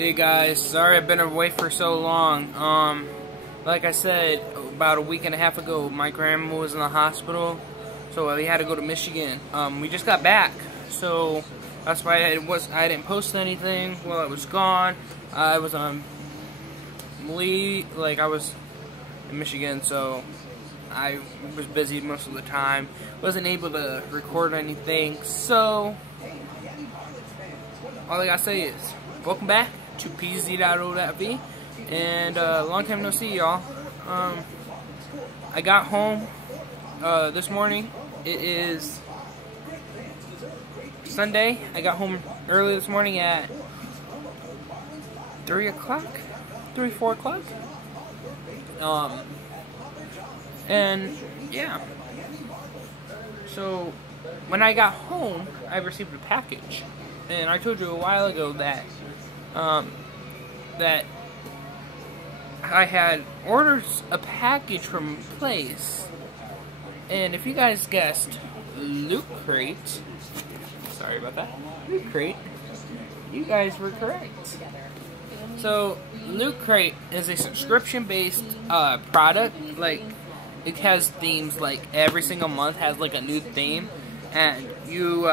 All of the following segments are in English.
Hey guys, sorry I've been away for so long. Like I said, about a week and a half ago, my grandma was in the hospital, so we had to go to Michigan. We just got back, so that's why I didn't post anything while I was gone. I was on leave, I was in Michigan, so I was busy most of the time. Wasn't able to record anything, so all I gotta say is, welcome back to PZ.O.V, and long time no see, y'all. I got home this morning. It is Sunday. I got home early this morning at 3 o'clock, 4 o'clock. And yeah. So when I got home, I received a package. And I told you a while ago that that I had ordered a package from a place, and if you guys guessed Loot Crate, sorry about that, Loot Crate, you guys were correct. So Loot Crate is a subscription-based product. Like, it has themes, like every single month has like a new theme, and you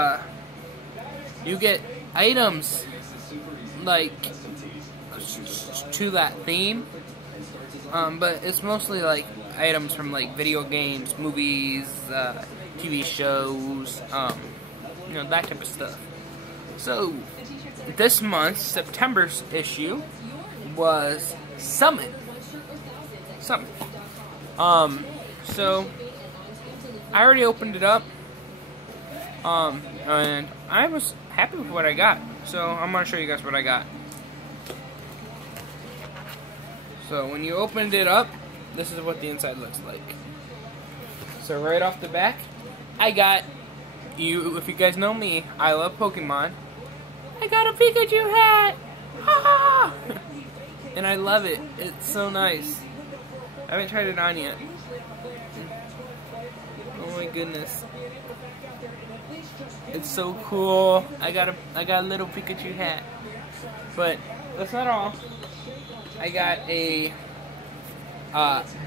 get items like to that theme, but it's mostly like items from like video games, movies, TV shows, you know, that type of stuff. So this month's September's issue was Summon. So I already opened it up, and I was happy with what I got, so I'm gonna show you guys what I got. So when you opened it up, this is what the inside looks like. So right off the back, I got, if you guys know me, I love Pokemon. I got a Pikachu hat! Ha ha! And I love it. It's so nice. I haven't tried it on yet. Oh my goodness. It's so cool. I got a little Pikachu hat. But that's not all. I got a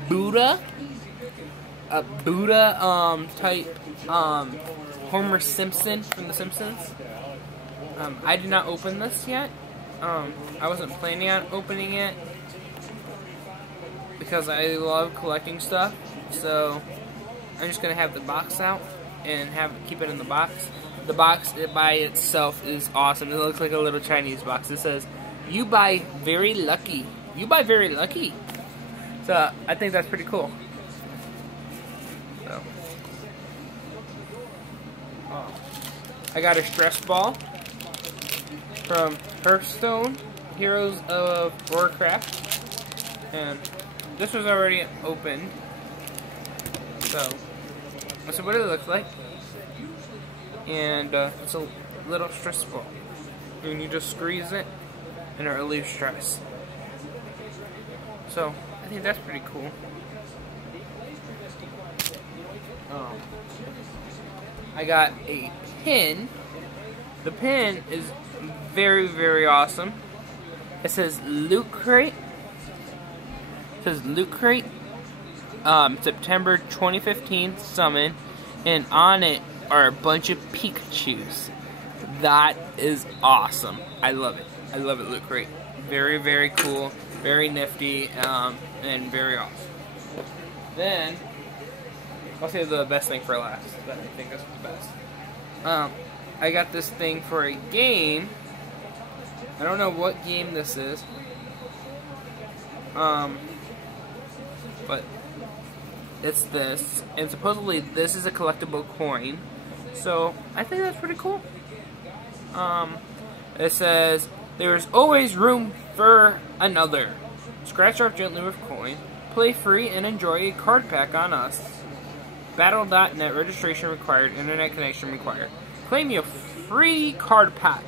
Buddha type Homer Simpson from The Simpsons. I did not open this yet. I wasn't planning on opening it because I love collecting stuff. So I'm just gonna have the box out and keep it in the box. The box by itself is awesome. It looks like a little Chinese box. It says, "You buy very lucky." You buy very lucky. So I think that's pretty cool. So I got a stress ball from Hearthstone, Heroes of Warcraft, and this was already opened. So this is what it looks like, and it's a little stress ball, and you just squeeze it, and it relieves stress. So I think that's pretty cool. I got a pin. The pin is very, very awesome. It says Loot Crate. It says Loot Crate. September 2015 Summon, and on it are a bunch of Pikachus. That is awesome. I love it. I love it, Loot Crate. Very, very cool, very nifty, and very awesome. Then, I'll say the best thing for last. I think that's the best. I got this thing for a game. I don't know what game this is. But it's this, and supposedly this is a collectible coin. So I think that's pretty cool. It says, "There's always room for another. Scratch off gently with coin. Play free and enjoy a card pack on us. Battle.net registration required. Internet connection required. Claim your free card pack.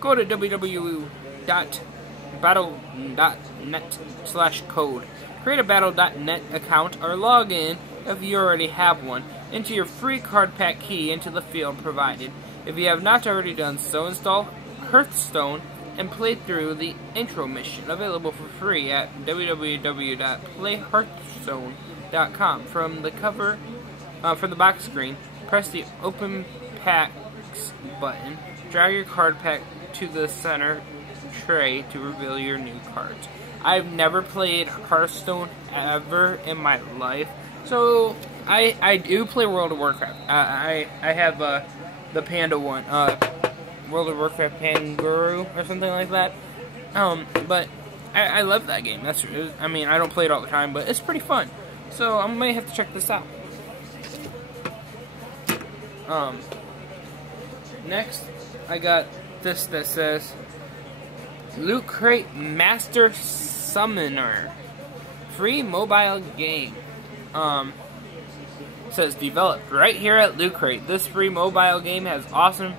Go to www.battle.net/code. Create a Battle.net account or log in if you already have one. Enter your free card pack key into the field provided. If you have not already done so, install Hearthstone and play through the intro mission, available for free at www.playhearthstone.com. From the box screen, press the Open Packs button. Drag your card pack to the center tray to reveal your new cards. I've never played Hearthstone ever in my life, so I do play World of Warcraft. I have the Panda one, World of Warcraft Panguru or something like that. But I love that game. I mean, I don't play it all the time, but it's pretty fun. So I might have to check this out. Next, I got this that says Loot Crate Master Summoner, free mobile game. Says developed right here at Loot Crate. This free mobile game has awesome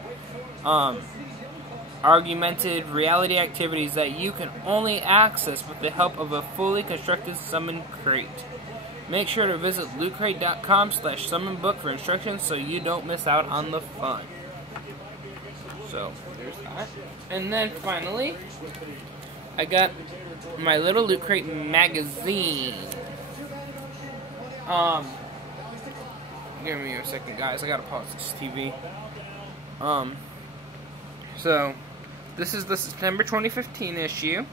augmented reality activities that you can only access with the help of a fully constructed summon crate. Make sure to visit lootcrate.com/summonbook for instructions so you don't miss out on the fun. So, there's that. And then finally, I got my little Loot Crate magazine. Give me a second, guys. I gotta pause this TV. So, this is the September 2015 issue.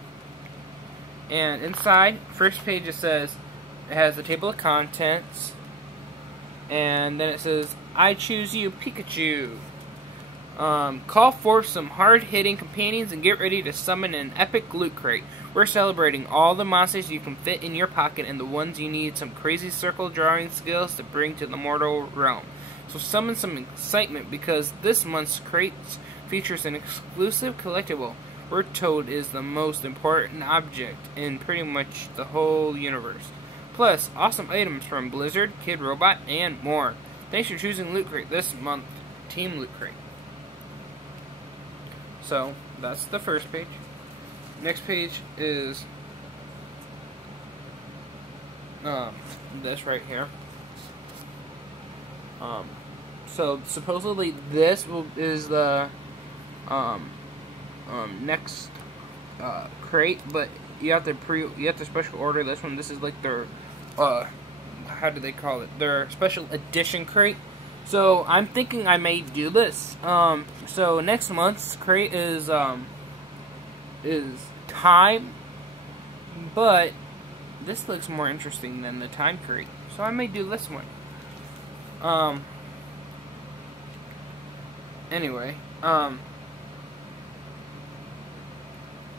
And inside, first page it says, it has a table of contents. And then it says, I choose you, Pikachu. Call forth some hard-hitting companions and get ready to summon an epic Loot Crate. We're celebrating all the monsters you can fit in your pocket and the ones you need some crazy circle drawing skills to bring to the mortal realm. So summon some excitement because this month's crates features an exclusive collectible we're told is the most important object in pretty much the whole universe. Plus, awesome items from Blizzard, Kid Robot, and more. Thanks for choosing Loot Crate this month, Team Loot Crate. So, that's the first page. Next page is this right here. So supposedly this is the next crate, but you have to special order this one. This is like their how do they call it? Their special edition crate. So I'm thinking I may do this. So next month's crate is Time, but this looks more interesting than the Time crate. So I may do this one. Anyway,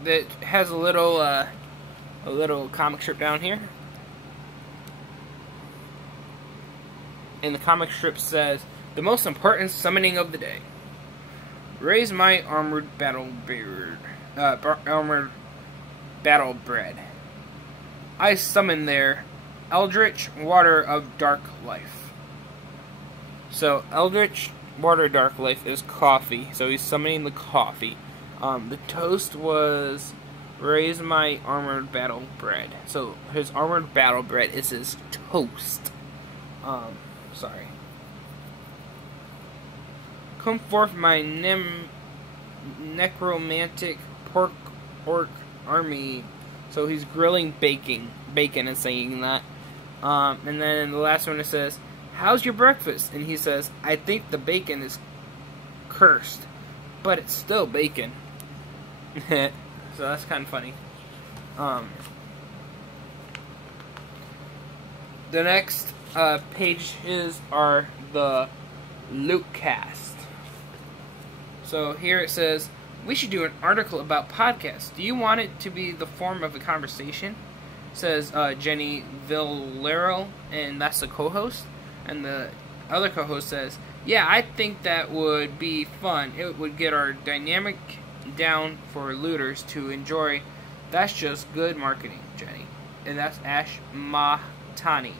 that has a little comic strip down here. And the comic strip says, the most important summoning of the day. Raise my armored battle bread. I summon their Eldritch Water of Dark Life. So, Eldritch Water Dark Life is coffee. So he's summoning the coffee. The toast was raise my armored battle bread. So his armored battle bread is his toast. Sorry. Come forth my necromantic pork orc army. So he's grilling bacon and saying that. And then the last one it says, how's your breakfast? And he says, I think the bacon is cursed, but it's still bacon. So that's kind of funny. The next pages are the Lootcast. So here it says, we should do an article about podcasts. Do you want it to be the form of a conversation? Says Jenny Villarreal, and that's the co-host. And the other co-host says, yeah, I think that would be fun. It would get our dynamic down for looters to enjoy. That's just good marketing, Jenny. And that's Ash Mahtani.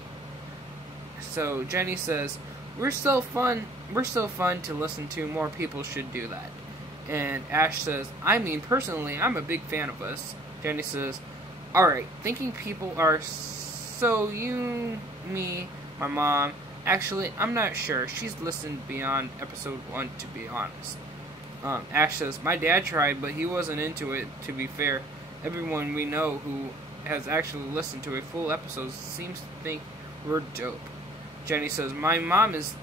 So Jenny says, we're so fun to listen to. More people should do that. And Ash says, I mean, personally, I'm a big fan of us. Jenny says, alright, thinking people are so you, me, my mom. Actually, I'm not sure. She's listened beyond episode 1, to be honest. Ash says, my dad tried, but he wasn't into it, to be fair. Everyone we know who has actually listened to a full episode seems to think we're dope. Jenny says, my mom is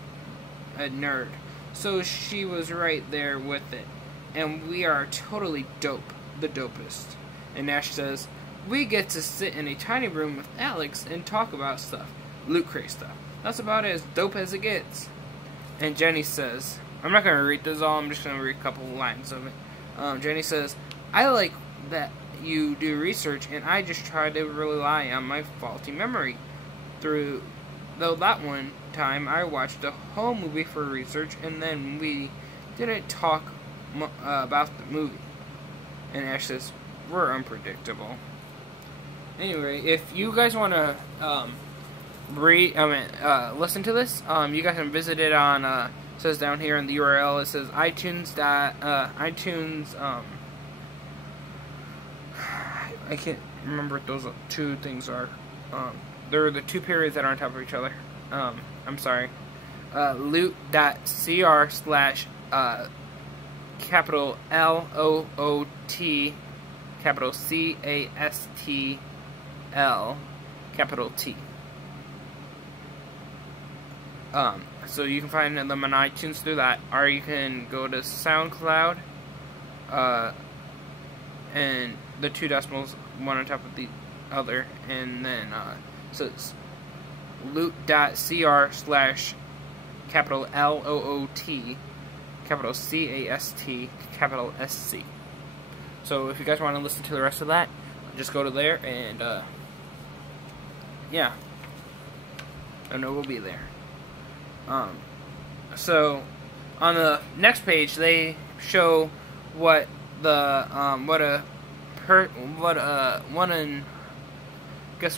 a nerd, so she was right there with it. And we are totally dope, the dopest. And Ash says, we get to sit in a tiny room with Alex and talk about stuff. Loot Crate stuff. That's about as dope as it gets. And Jenny says, I'm not going to read this all, I'm just going to read a couple lines of it. Jenny says, I like that you do research, and I just try to rely on my faulty memory. Though that one time I watched a whole movie for research, and then we didn't talk about the movie. And Ash says, we're unpredictable. Anyway, if you guys want to listen to this, you guys can visit it on, it says down here in the URL, it says iTunes, I can't remember what those two things are. They're the two periods that are on top of each other. I'm sorry. Loot.cr / capital LOOT, capital CASTL, capital T. So you can find them on iTunes through that, or you can go to SoundCloud, and the two decimals, one on top of the other, and then, so it's loot.cr / capital LOOT, capital CAST, capital SC. So if you guys want to listen to the rest of that, just go to there, and, yeah, I know we'll be there. So on the next page they show what the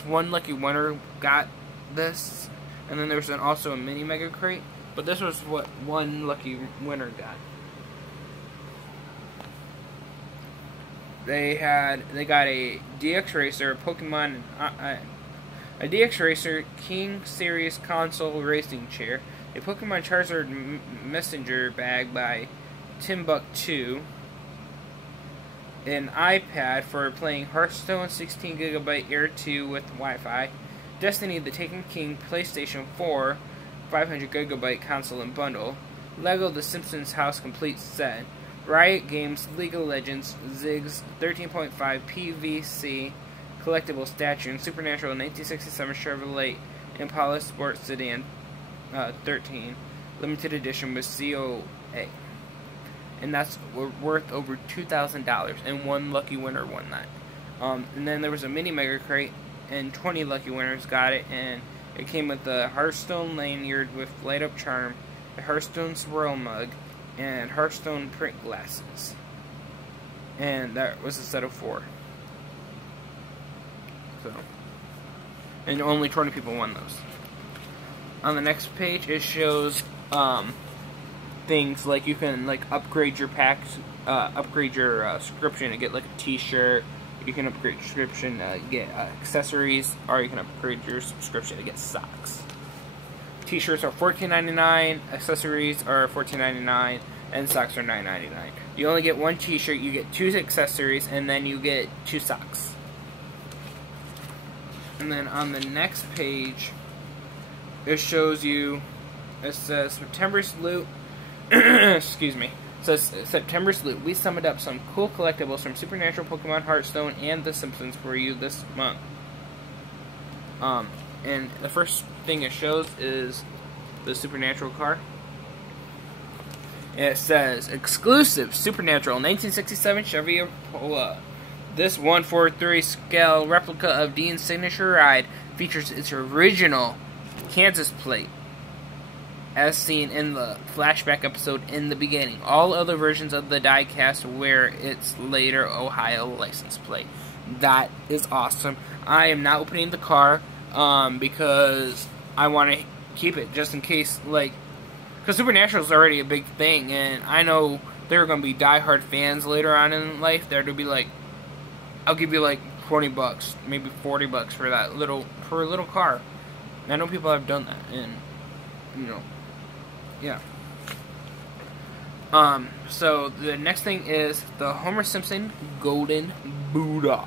one lucky winner got this, and then there's also a mini mega crate, but this was what one lucky winner got. They got a DX Racer, Pokemon, a DX Racer King Series console racing chair, a Pokemon Charizard messenger bag by Timbuk2, an iPad for playing Hearthstone 16GB Air 2 with Wi-Fi, Destiny the Taken King PlayStation 4 500GB console and bundle, Lego The Simpsons House Complete Set, Riot Games League of Legends Ziggs 13.5 PVC collectible statue, and Supernatural 1967 Chevrolet Impala Sport Sedan 13 limited edition with COA, and that's worth over $2,000, and one lucky winner won that. And then there was a mini mega crate, and 20 lucky winners got it, and it came with the Hearthstone lanyard with light up charm, a Hearthstone swirl mug, and Hearthstone print glasses, and that was a set of 4. So, and only 20 people won those. On the next page, it shows things like you can upgrade your packs, upgrade your subscription and get like a T-shirt. You can upgrade your subscription to get accessories, or you can upgrade your subscription to get socks. T-shirts are $14.99, accessories are $14.99, and socks are $9.99. You only get one T-shirt, you get 2 accessories, and then you get 2 socks. And then on the next page, it shows you, it says September's loot, excuse me, it says September's loot. We summoned up some cool collectibles from Supernatural, Pokemon, Hearthstone, and The Simpsons for you this month. And the first thing it shows is the Supernatural car. And it says, exclusive Supernatural 1967 Chevy Impala. This 1/4/3 scale replica of Dean's signature ride features its original Kansas plate, as seen in the flashback episode in the beginning. All other versions of the diecast wear its later Ohio license plate. That is awesome. I am not opening the car because I want to keep it just in case, because Supernatural is already a big thing, and I know there are going to be diehard fans later on in life that are going to be like, I'll give you like $20, maybe $40 for that a little car. And I know people have done that, and yeah. So the next thing is the Homer Simpson Golden Buddha.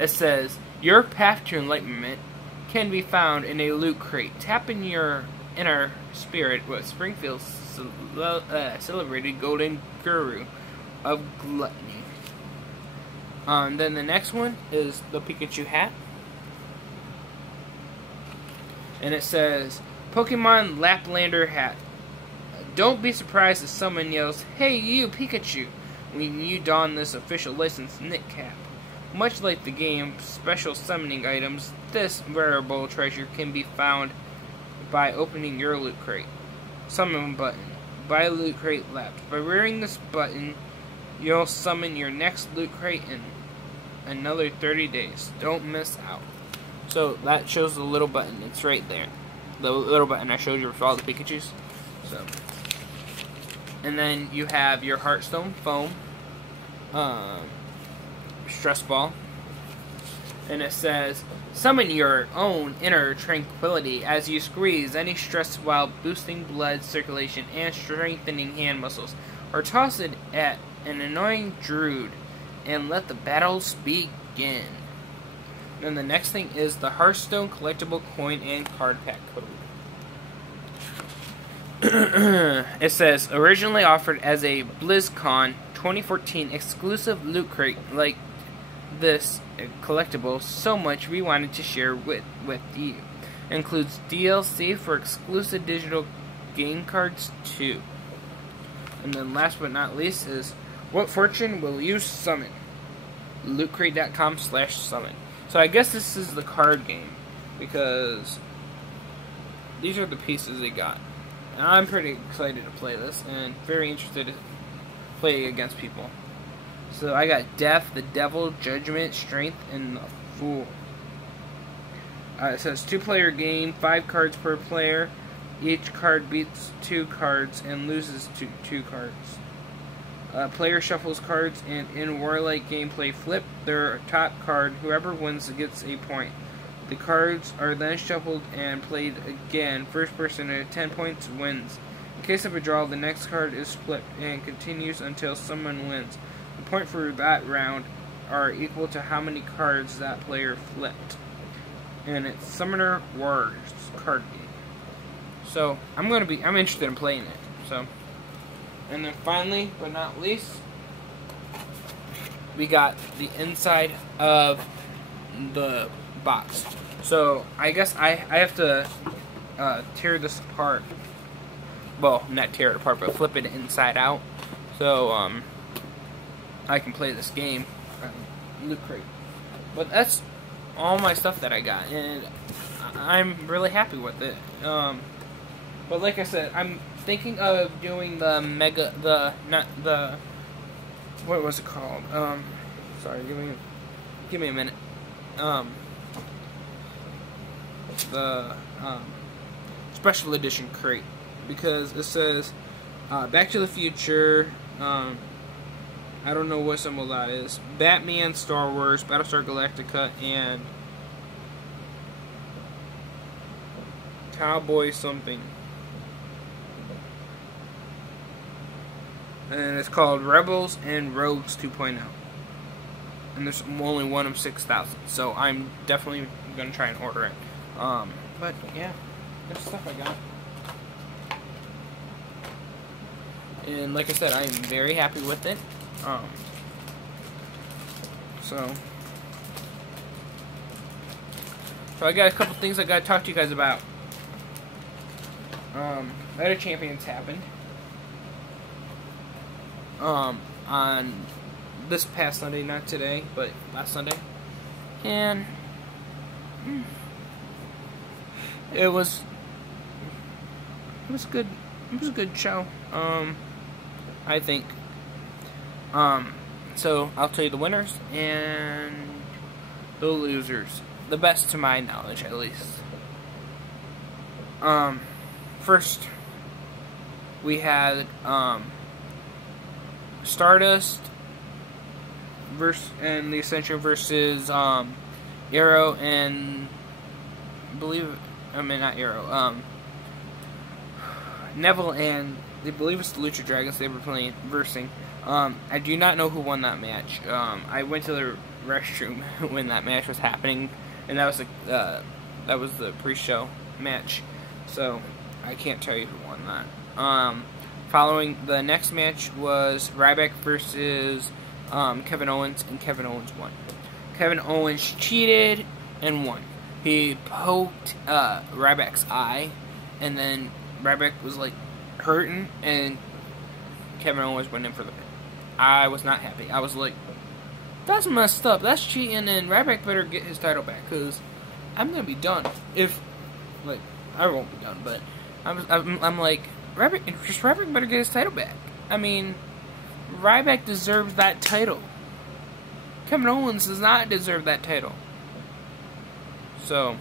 It says, your path to enlightenment can be found in a loot crate. Tap in your inner spirit with Springfield's celebrated golden guru of gluttony. Then the next one is the Pikachu hat. And it says, Pokemon Laplander hat. Don't be surprised if someone yells, "Hey you, Pikachu," when you don this official licensed knit cap. Much like the game's special summoning items, this wearable treasure can be found by opening your loot crate. Summon button. Buy loot crate left. By wearing this button, you'll summon your next loot crate in another 30 days. Don't miss out. So that shows the little button. It's right there. The little button I showed you for all the Pikachus. So, and then you have your Hearthstone foam, stress ball, and it says, summon your own inner tranquility as you squeeze any stress while boosting blood circulation and strengthening hand muscles, or toss it at an annoying druid and let the battles begin. Then the next thing is the Hearthstone collectible coin and card pack code. It says, originally offered as a BlizzCon 2014 exclusive loot crate. Like this collectible so much we wanted to share with you. Includes DLC for exclusive digital game cards too. And then last but not least is, what fortune will you summon? lootcrate.com/summon. So I guess this is the card game, because these are the pieces they got. And I'm pretty excited to play this, and very interested to play against people. So I got Death, the Devil, Judgment, Strength, and the Fool. It says 2-player game, 5 cards per player. Each card beats 2 cards and loses 2 cards. Player shuffles cards, and in warlike gameplay, flip their top card. Whoever wins gets a point. The cards are then shuffled and played again. First person at 10 points wins. In case of a draw, the next card is flipped and continues until someone wins. The point for that round are equal to how many cards that player flipped. And it's Summoner Wars card game. So I'm interested in playing it. So, and then finally, but not least, we got the inside of the box. So I guess I have to tear this apart. Well, not tear it apart, but flip it inside out, so I can play this game. Loot crate. But that's all my stuff that I got, and I'm really happy with it. But like I said, I'm thinking of doing the what was it called? Sorry, give me a minute. The special edition crate, because it says Back to the Future. I don't know what symbol that is. Batman, Star Wars, Battlestar Galactica, and Cowboy something. And it's called Rebels and Rogues 2.0. And there's only one of 6,000. So I'm definitely going to try and order it. But yeah, that's stuff I got. And like I said, I am very happy with it. So I got a couple things I got to talk to you guys about. Night of Champions happened on this past Sunday, not today, but last Sunday, and it was good. It was a good show, I think. So I'll tell you the winners and the losers, the best to my knowledge, at least. First, we had Stardust and the Ascension versus Arrow and not Arrow. Neville and they believe it's the Lucha Dragons they were playing, versing. I do not know who won that match. I went to the restroom when that match was happening, and that was the pre-show match. So I can't tell you who won that. Following the next match was Ryback versus Kevin Owens, and Kevin Owens won. Kevin Owens cheated and won. He poked Ryback's eye, and then Ryback was like hurting, and Kevin Owens went in for the pin. I was not happy. I was like, that's messed up. That's cheating, and Ryback better get his title back, because I'm gonna be done. If, like, I won't be done, but I'm like, Ryback better get his title back. I mean, Ryback deserves that title. Kevin Owens does not deserve that title. So,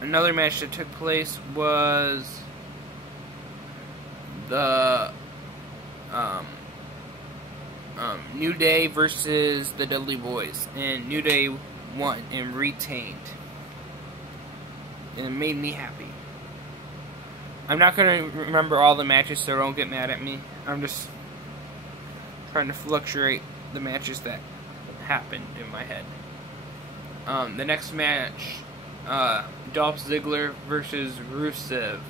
another match that took place was the New Day versus the Dudley Boys, and New Day won and retained, and it made me happy. I'm not gonna remember all the matches, so don't get mad at me. I'm just trying to fluctuate the matches that happened in my head. The next match, Dolph Ziggler versus Rusev,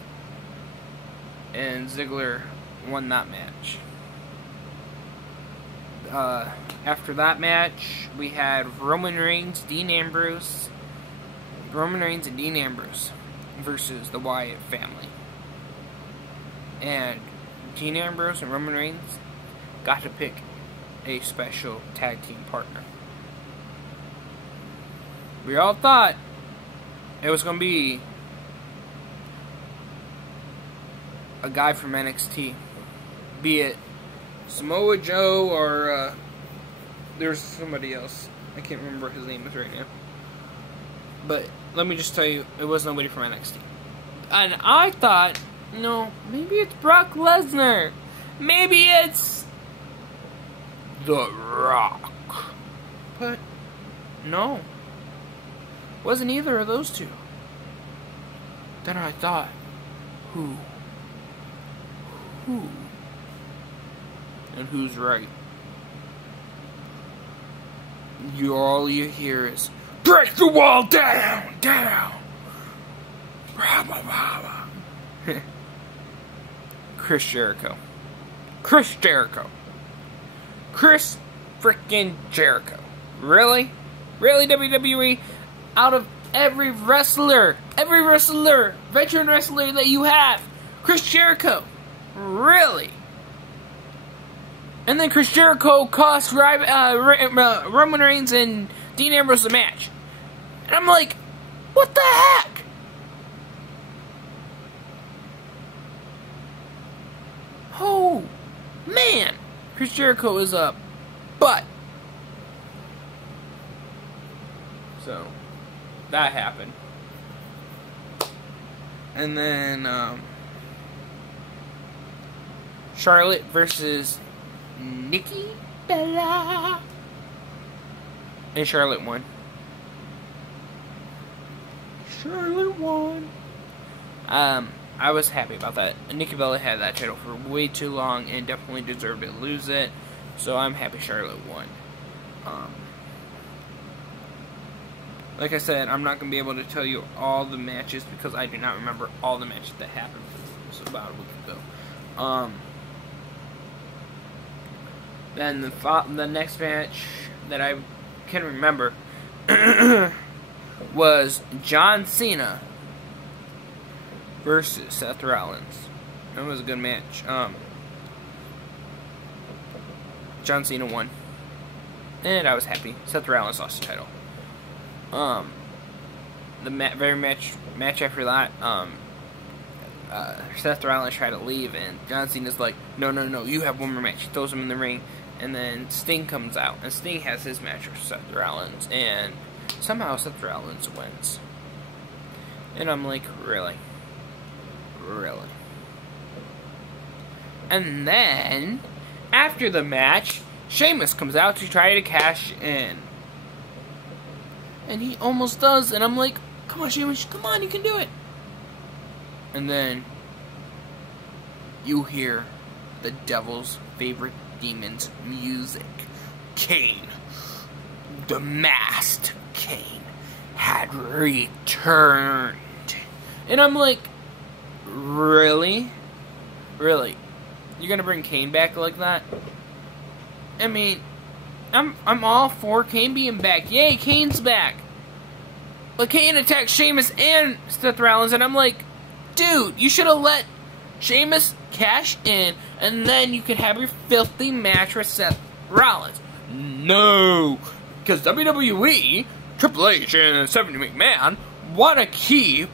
and Ziggler won that match. After that match, we had Roman Reigns and Dean Ambrose versus the Wyatt family. And Dean Ambrose and Roman Reigns got to pick a special tag team partner. We all thought it was going to be a guy from NXT, be it Samoa Joe or there's somebody else. I can't remember what his name is right now. But let me just tell you, it was nobody from NXT. And I thought, no, maybe it's Brock Lesnar. Maybe it's The Rock. But no, wasn't either of those two. Then I thought, who? And who's right? All you hear is, break the wall down, down. Chris Jericho. Chris freaking Jericho. Really? Really, WWE? Out of every wrestler, veteran wrestler that you have, Chris Jericho. Really? And then Chris Jericho cost Roman Reigns and Dean Ambrose the match. And I'm like, what the heck? Oh, man. Chris Jericho is a butt. So, that happened. And then, Charlotte versus Nikki Bella. And Charlotte won. I was happy about that. Nikki Bella had that title for way too long and definitely deserved to lose it. So I'm happy Charlotte won. Like I said, I'm not going to be able to tell you all the matches because I do not remember all the matches that happened. It was about a week ago. Then the next match that I can remember was John Cena versus Seth Rollins. That was a good match. John Cena won, and I was happy. Seth Rollins lost the title. The very match after that, Seth Rollins tried to leave, and John Cena's like, no, you have one more match. He throws him in the ring, and then Sting comes out, and Sting has his match with Seth Rollins, and somehow Seth Rollins wins. And I'm like, really? Really? And then, after the match, Sheamus comes out to try to cash in. And he almost does, and I'm like, come on, Sheamus, come on, you can do it. And then you hear the devil's favorite demon's music. Kane, the masked Kane, had returned. And I'm like, really? Really? You're gonna bring Kane back like that? I mean, I'm all for Kane being back. Yay, Kane's back. But Kane attacked Sheamus and Seth Rollins, and I'm like, dude, you should have let Sheamus cash in, and then you could have your filthy match with Seth Rollins. No, because WWE, Triple H, and Stephanie McMahon want to keep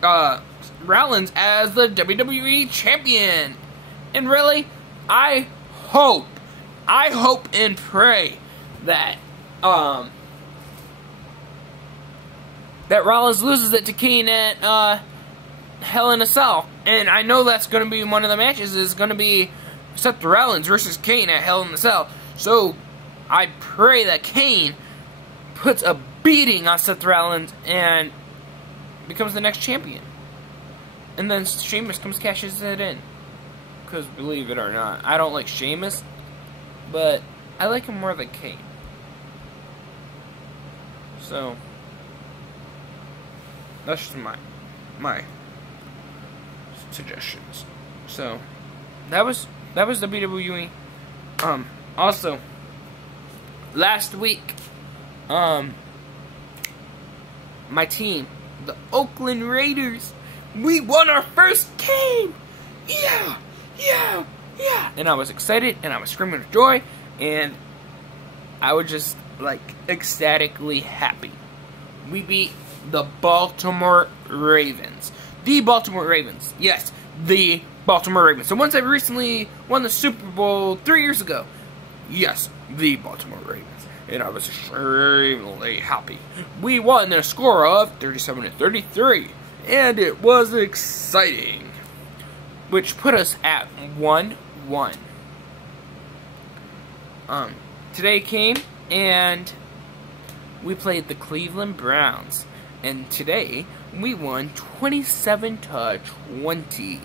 Rollins as the WWE champion. And really, I hope and pray that that Rollins loses it to Kane at Hell in a Cell. And I know that's going to be one of the matches, is going to be Seth Rollins versus Kane at Hell in a Cell. So I pray that Kane puts a beating on Seth Rollins and becomes the next champion. And then Sheamus comes cashes it in. Because believe it or not, I don't like Sheamus, but I like him more than Kane. So that's just my suggestions. So that was WWE. Also, last week, my team, the Oakland Raiders, we won our first game. Yeah. And I was excited, and I was screaming with joy, and I was just like ecstatically happy. We beat the Baltimore Ravens. The Baltimore Ravens. Yes, the Baltimore Ravens. The ones that recently won the Super Bowl 3 years ago. Yes, the Baltimore Ravens. And I was extremely happy. We won a score of 37-33. And it was exciting. Which put us at 1-1. Today came and we played the Cleveland Browns. And today we won 27-20.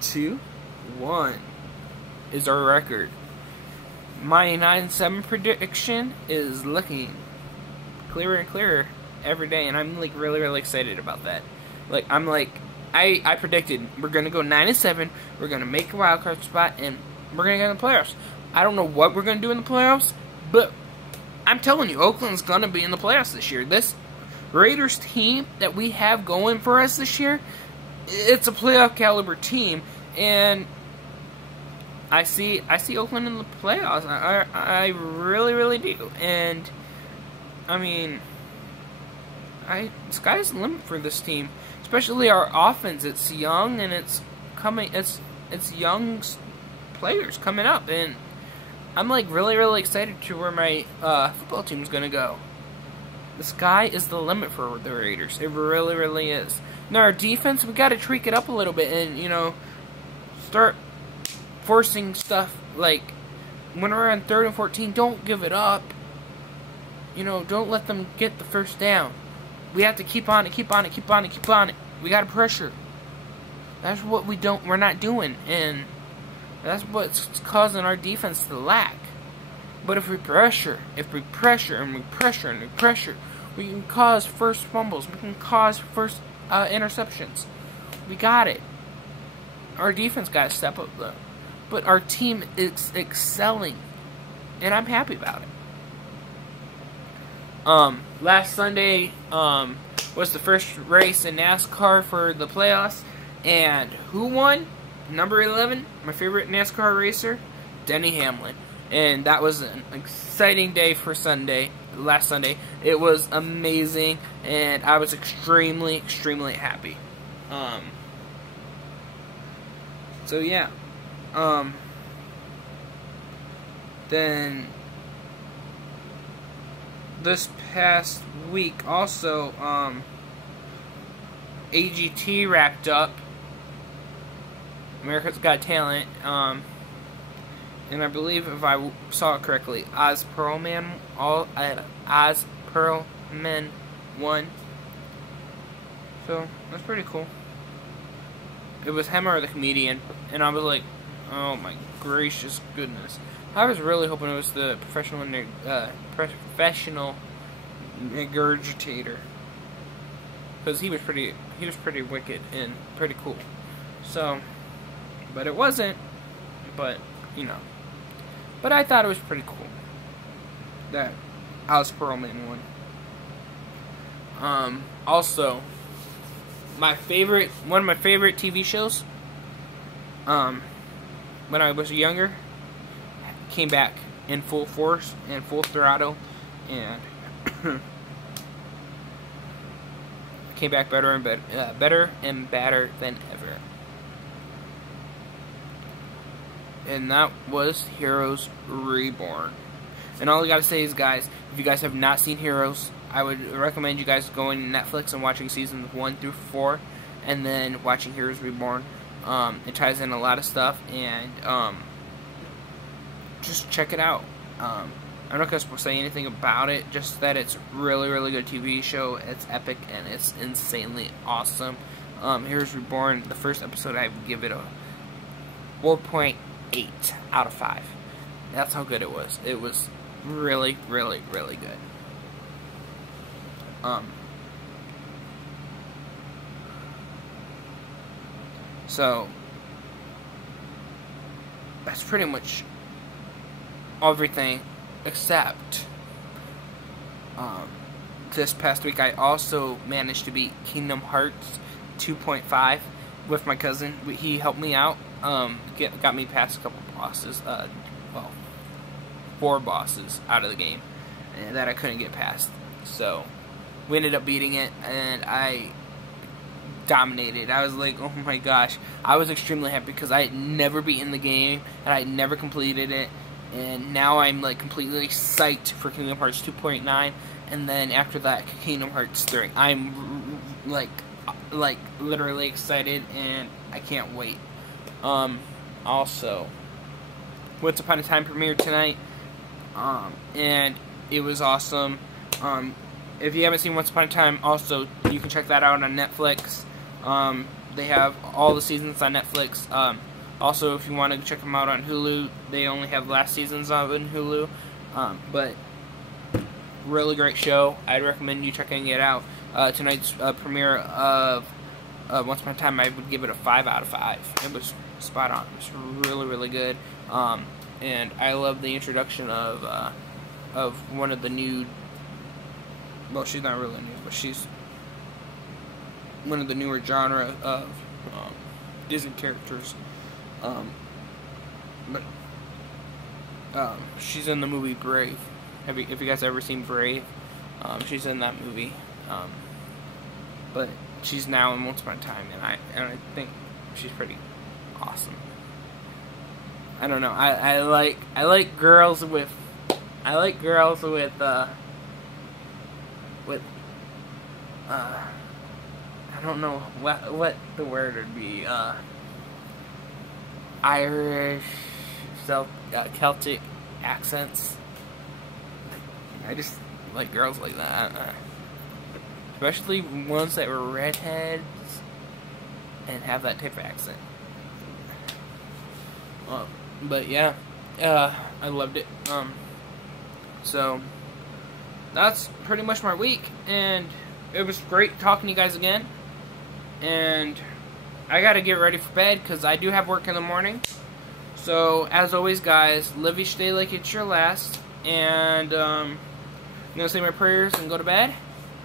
2-1 is our record. My 9-7 prediction is looking clearer and clearer every day, and I'm like really excited about that. Like, I'm like, I predicted we're gonna go 9-7, we're gonna make a wild card spot, and we're gonna get in the playoffs. I don't know what we're gonna do in the playoffs, but I'm telling you, Oakland's gonna be in the playoffs this year. This Raiders team that we have going for us this year, it's a playoff caliber team, and I see Oakland in the playoffs. I really do. And I mean, sky's the limit for this team, especially our offense. It's young, and it's young players coming up, and I'm like really excited to where my football team's gonna go. The sky is the limit for the Raiders. It really is. Now our defense, we got to tweak it up a little bit, and start forcing stuff. Like when we're on 3rd and 14, don't give it up. Don't let them get the first down. We have to keep on it. We got to pressure. That's what we're not doing, and that's what's causing our defense to lack. But if we pressure, we can cause first fumbles. We can cause first interceptions. We got it. Our defense got to step up, though. But our team is excelling, and I'm happy about it. Last Sunday was the first race in NASCAR for the playoffs, and who won? Number 11, my favorite NASCAR racer, Denny Hamlin. And that was an exciting day for last Sunday. It was amazing, and I was extremely happy. So yeah. Then this past week also, AGT wrapped up. America's Got Talent. And I believe, if I saw it correctly, Oz Pearlman won. So that's pretty cool. It was Hemmer the comedian, and I was like, oh my gracious goodness. I was really hoping it was the professional regurgitator, because he was pretty wicked and pretty cool. So, but it wasn't. But you know, but I thought it was pretty cool that Alice Perlman won. Also, one of my favorite TV shows, when I was younger, came back in full force and full throttle, and came back better and badder than ever. And that was Heroes Reborn. And all I gotta say is, guys, if you guys have not seen Heroes, I would recommend you guys going to Netflix and watching seasons 1 through 4, and then watching Heroes Reborn. It ties in a lot of stuff, and just check it out. I'm not going to say anything about it, just that it's really, really good TV show. It's epic, and it's insanely awesome. Heroes Reborn, the first episode, I would give it a 4.8 out of 5. That's how good it was. It was really, really, really good. So that's pretty much everything, except this past week I also managed to beat Kingdom Hearts 2.5 with my cousin. He helped me out, got me past a couple bosses, well, 4 bosses out of the game that I couldn't get past. So we ended up beating it, and I dominated. I was like, oh my gosh. I was extremely happy because I had never beaten the game, and I had never completed it, and now I'm like completely psyched for Kingdom Hearts 2.9, and then after that, Kingdom Hearts 3. I'm like literally excited, and I can't wait. Also, Once Upon a Time premiered tonight, and it was awesome. If you haven't seen Once Upon a Time, also, you can check that out on Netflix. They have all the seasons on Netflix. Also, if you want to check them out on Hulu, they only have last seasons on Hulu. But really great show. I'd recommend you checking it out. Tonight's premiere of Once Upon a Time, I would give it a 5 out of 5. It was spot on. It was really, really good. And I love the introduction of one of the new. Well, she's not really new, but she's one of the newer genre of Disney characters. She's in the movie Brave. If you guys ever seen Brave, she's in that movie. But she's now in Once Upon a Time, and I think she's pretty awesome. I don't know. I like girls with I don't know what the word would be. Irish, Celtic accents. I just like girls like that, especially ones that were redheads and have that type of accent. But yeah, I loved it. So that's pretty much my week, and it was great talking to you guys again. And I gotta get ready for bed because I do have work in the morning. So as always, guys, live each day like it's your last. And I'm gonna say my prayers and go to bed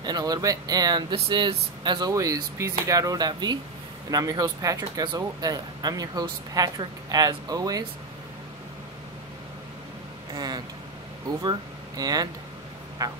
in a little bit. And this is, as always, pz.o.v, and I'm your host Patrick. As always. And over and out.